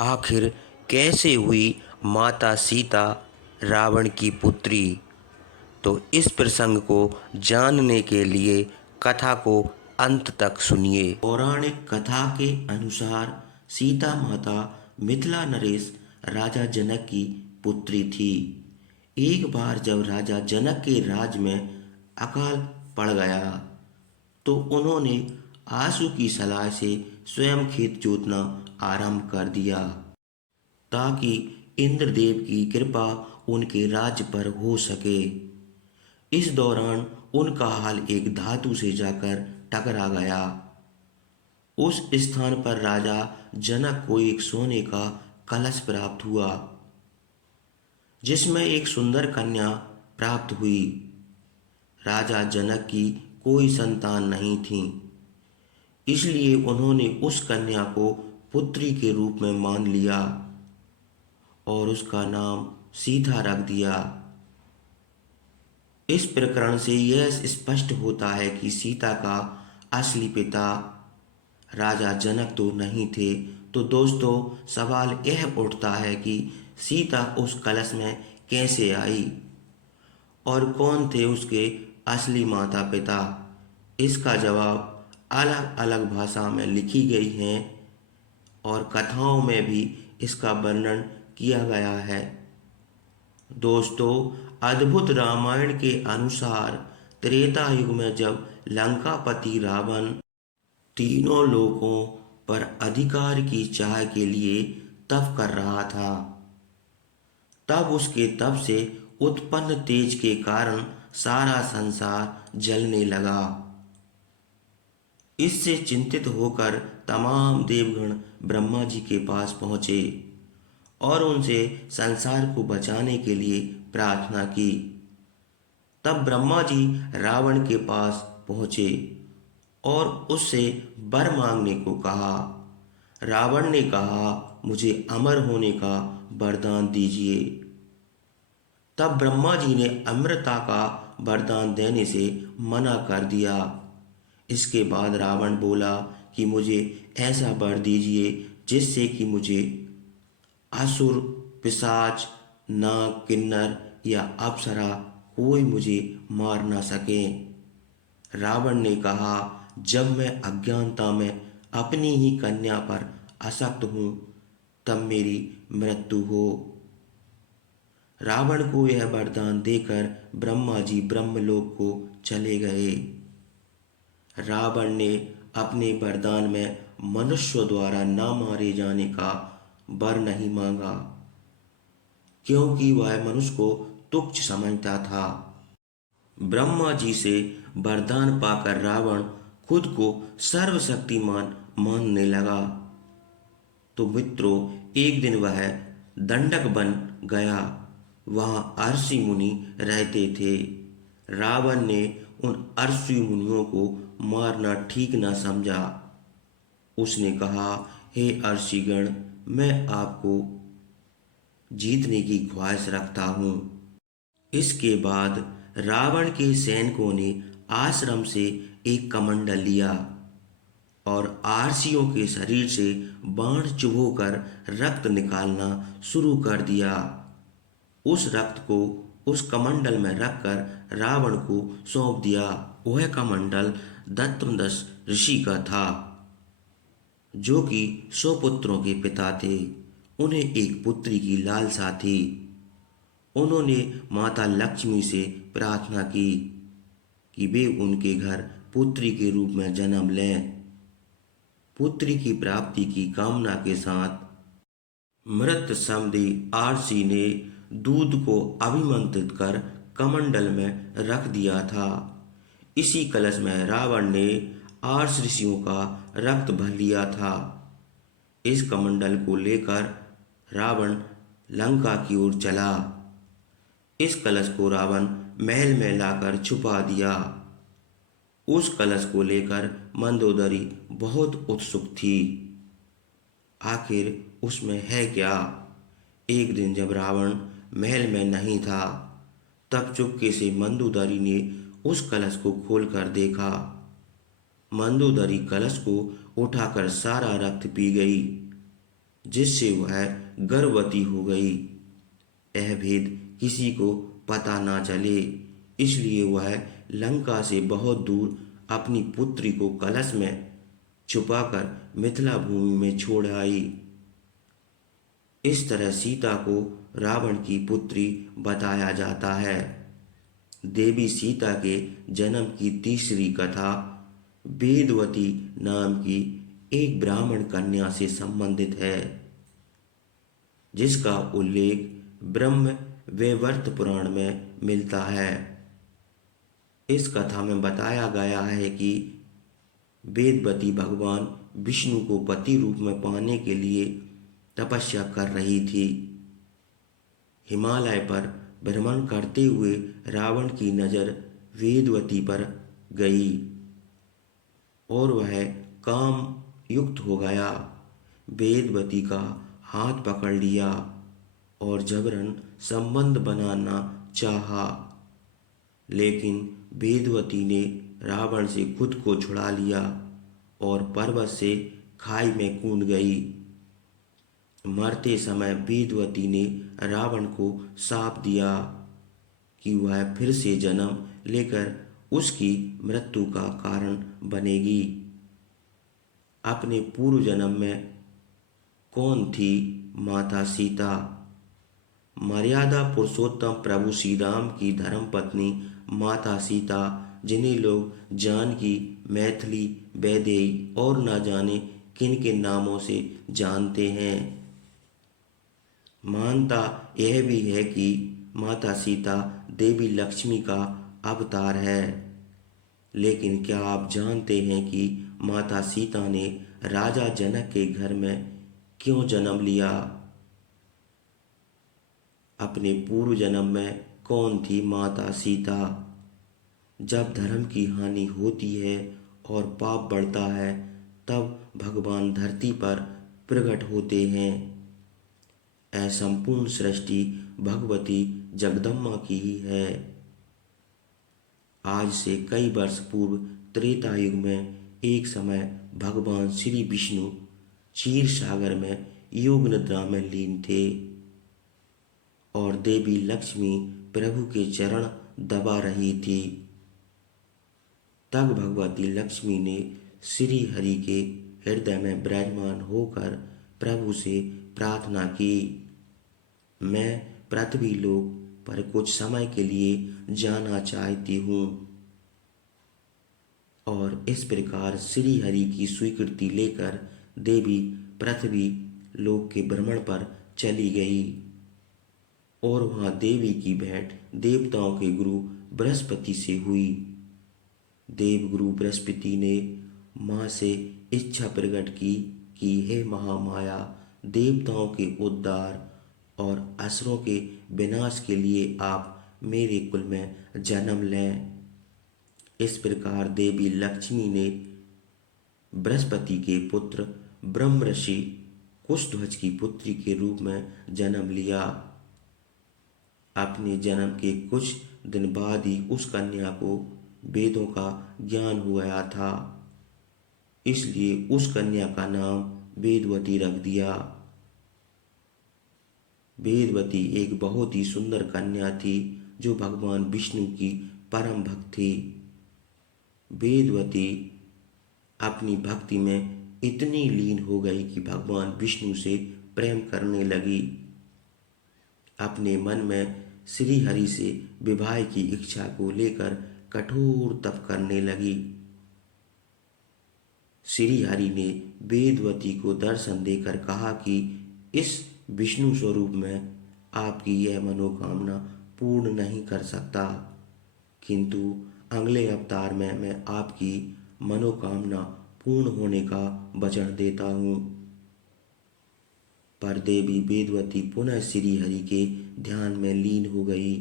आखिर कैसे हुई माता सीता रावण की पुत्री। तो इस प्रसंग को जानने के लिए कथा को अंत तक सुनिए। पौराणिक कथा के अनुसार सीता माता मिथिला नरेश राजा जनक की पुत्री थी। एक बार जब राजा जनक के राज में अकाल पड़ गया तो उन्होंने आंसू की सलाह से स्वयं खेत जोतना आरंभ कर दिया ताकि इंद्रदेव की कृपा उनके राज्य पर हो सके। इस दौरान उनका हाल एक धातु से जाकर टकरा गया। उस स्थान पर राजा जनक को एक सोने का कलश प्राप्त हुआ जिसमें एक सुंदर कन्या प्राप्त हुई। राजा जनक की कोई संतान नहीं थी, इसलिए उन्होंने उस कन्या को पुत्री के रूप में मान लिया और उसका नाम सीता रख दिया। इस प्रकरण से यह स्पष्ट होता है कि सीता का असली पिता राजा जनक तो नहीं थे। तो दोस्तों, सवाल यह उठता है कि सीता उस कलश में कैसे आई और कौन थे उसके असली माता पिता। इसका जवाब अलग अलग भाषा में लिखी गई हैं और कथाओं में भी इसका वर्णन किया गया है। दोस्तों, अद्भुत रामायण के अनुसार त्रेता युग में जब लंकापति रावण तीनों लोकों पर अधिकार की चाह के लिए तप कर रहा था, तब उसके तप से उत्पन्न तेज के कारण सारा संसार जलने लगा। इससे चिंतित होकर तमाम देवगण ब्रह्मा जी के पास पहुंचे और उनसे संसार को बचाने के लिए प्रार्थना की। तब ब्रह्मा जी रावण के पास पहुंचे और उससे वर मांगने को कहा। रावण ने कहा, मुझे अमर होने का वरदान दीजिए। तब ब्रह्मा जी ने अमरता का वरदान देने से मना कर दिया। इसके बाद रावण बोला कि मुझे ऐसा वर दीजिए जिससे कि मुझे असुर, पिशाच, नाग, किन्नर या अप्सरा कोई मुझे मार ना सके। रावण ने कहा, जब मैं अज्ञानता में अपनी ही कन्या पर आसक्त हूँ तब मेरी मृत्यु हो। रावण को यह वरदान देकर ब्रह्मा जी ब्रह्मलोक को चले गए। रावण ने अपने वरदान में मनुष्य द्वारा न मारे जाने का वर नहीं मांगा, क्योंकि वह मनुष्य को तुच्छ समझता था। ब्रह्मा जी से वरदान पाकर रावण खुद को सर्वशक्तिमान मानने लगा। तो मित्रों, एक दिन वह दंडक बन गया। वहां अर्षि मुनि रहते थे। रावण ने उन अर्षि मुनियों को मारना ठीक न समझा। उसने कहा, हे अर्षिगण, मैं आपको जीतने की ख्वाहिश रखता हूँ। इसके बाद रावण के सैनिकों ने आश्रम से एक कमंडल लिया और आरसियों के शरीर से बाण चुभोकर रक्त निकालना शुरू कर दिया। उस रक्त को उस कमंडल में रखकर रावण को सौंप दिया। वह कमंडल दत्तमदस ऋषि का था, जो कि 100 पुत्रों के पिता थे। उन्हें एक पुत्री की लालसा थी। उन्होंने माता लक्ष्मी से प्रार्थना की कि वे उनके घर पुत्री के रूप में जन्म लें। पुत्री की प्राप्ति की कामना के साथ मृत समधि आरसी ने दूध को अभिमंत्रित कर कमंडल में रख दिया था। इसी कलश में रावण ने आर्ष ऋषियों का रक्त भर लिया था। इस कमंडल को लेकर रावण लंका की ओर चला। इस कलश को रावण महल में लाकर छुपा दिया। उस कलश को लेकर मंदोदरी बहुत उत्सुक थी। आखिर उसमें है क्या। एक दिन जब रावण महल में नहीं था, तब चुपके से मंदोदरी ने उस कलश को खोलकर देखा। मंदोदरी कलश को उठाकर सारा रक्त पी गई। जिससे वह गर्भवती हो गई। यह भेद किसी को पता ना चले, इसलिए वह लंका से बहुत दूर अपनी पुत्री को कलश में छुपाकर मिथिला भूमि में छोड़ आई। इस तरह सीता को रावण की पुत्री बताया जाता है। देवी सीता के जन्म की तीसरी कथा वेदवती नाम की एक ब्राह्मण कन्या से संबंधित है, जिसका उल्लेख ब्रह्म वैवर्त पुराण में मिलता है। इस कथा में बताया गया है कि वेदवती भगवान विष्णु को पति रूप में पाने के लिए तपस्या कर रही थी। हिमालय पर भ्रमण करते हुए रावण की नज़र वेदवती पर गई और वह काम युक्त हो गया। वेदवती का हाथ पकड़ लिया और जबरन संबंध बनाना चाहा, लेकिन वेदवती ने रावण से खुद को छुड़ा लिया और पर्वत से खाई में कूद गई। मरते समय वेदवती ने रावण को शाप दिया कि वह फिर से जन्म लेकर उसकी मृत्यु का कारण बनेगी। अपने पूर्व जन्म में कौन थी माता सीता? मर्यादा पुरुषोत्तम प्रभु श्री राम की धर्मपत्नी माता सीता, जिन्हें लोग जानकी, मैथिली, वैदेही और न जाने किन किन नामों से जानते हैं। मानता यह भी है कि माता सीता देवी लक्ष्मी का अवतार है। लेकिन क्या आप जानते हैं कि माता सीता ने राजा जनक के घर में क्यों जन्म लिया? अपने पूर्व जन्म में कौन थी माता सीता? जब धर्म की हानि होती है और पाप बढ़ता है, तब भगवान धरती पर प्रकट होते हैं। यह संपूर्ण सृष्टि भगवती जगदम्बा की ही है। आज से कई वर्ष पूर्व त्रेता युग में एक समय भगवान श्री विष्णु क्षीर सागर में योग निद्रा में लीन थे और देवी लक्ष्मी प्रभु के चरण दबा रही थी। तब भगवती लक्ष्मी ने श्री हरि के हृदय में विराजमान होकर प्रभु से प्रार्थना की, मैं पृथ्वी लोक पर कुछ समय के लिए जाना चाहती हूँ। और इस प्रकार श्री हरि की स्वीकृति लेकर देवी पृथ्वी लोक के भ्रमण पर चली गई और वहाँ देवी की भेंट देवताओं के गुरु बृहस्पति से हुई। देवगुरु बृहस्पति ने माँ से इच्छा प्रकट की कि हे महामाया, देवताओं के उद्धार और असुरों के विनाश के लिए आप मेरे कुल में जन्म लें। इस प्रकार देवी लक्ष्मी ने बृहस्पति के पुत्र ब्रह्म ऋषि कुशध्वज की पुत्री के रूप में जन्म लिया। अपने जन्म के कुछ दिन बाद ही उस कन्या को वेदों का ज्ञान हो गया था, इसलिए उस कन्या का नाम वेदवती रख दिया। वेदवती एक बहुत ही सुंदर कन्या थी जो भगवान विष्णु की परम भक्त थी। वेदवती अपनी भक्ति में इतनी लीन हो गई कि भगवान विष्णु से प्रेम करने लगी। अपने मन में श्री हरि से विवाह की इच्छा को लेकर कठोर तप करने लगी। श्री हरि ने वेदवती को दर्शन देकर कहा कि इस विष्णु स्वरूप में आपकी यह मनोकामना पूर्ण नहीं कर सकता, किंतु अगले अवतार में मैं आपकी मनोकामना पूर्ण होने का वचन देता हूँ। पर देवी वेदवती पुनः श्री हरि के ध्यान में लीन हो गई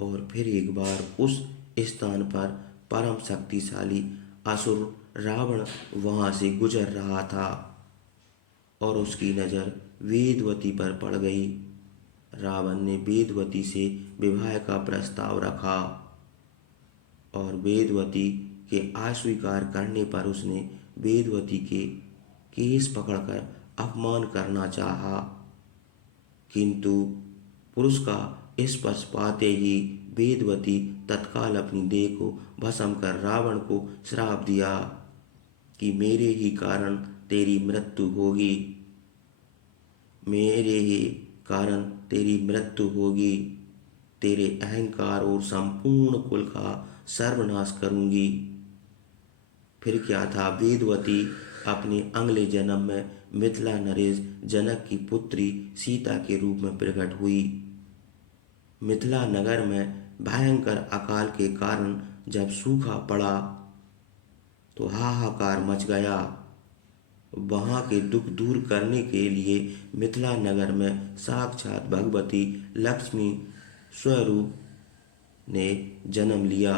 और फिर एक बार उस स्थान पर परम शक्तिशाली असुर रावण वहां से गुजर रहा था और उसकी नज़र वेदवती पर पड़ गई। रावण ने वेदवती से विवाह का प्रस्ताव रखा और वेदवती के अस्वीकार करने पर उसने वेदवती के केस पकड़कर अपमान करना चाहा, किंतु पुरुष का स्पर्श पाते ही वेदवती तत्काल अपनी देह को भस्म कर रावण को श्राप दिया कि मेरे ही कारण तेरी मृत्यु होगी, मेरे ही कारण तेरी मृत्यु होगी, तेरे अहंकार और संपूर्ण कुल का सर्वनाश करूंगी। फिर क्या था, वेदवती अपने अगले जन्म में मिथिला नरेश जनक की पुत्री सीता के रूप में प्रकट हुई। मिथिला नगर में भयंकर अकाल के कारण जब सूखा पड़ा तो हाहाकार मच गया। वहाँ के दुख दूर करने के लिए मिथिला नगर में साक्षात भगवती लक्ष्मी स्वरूप ने जन्म लिया।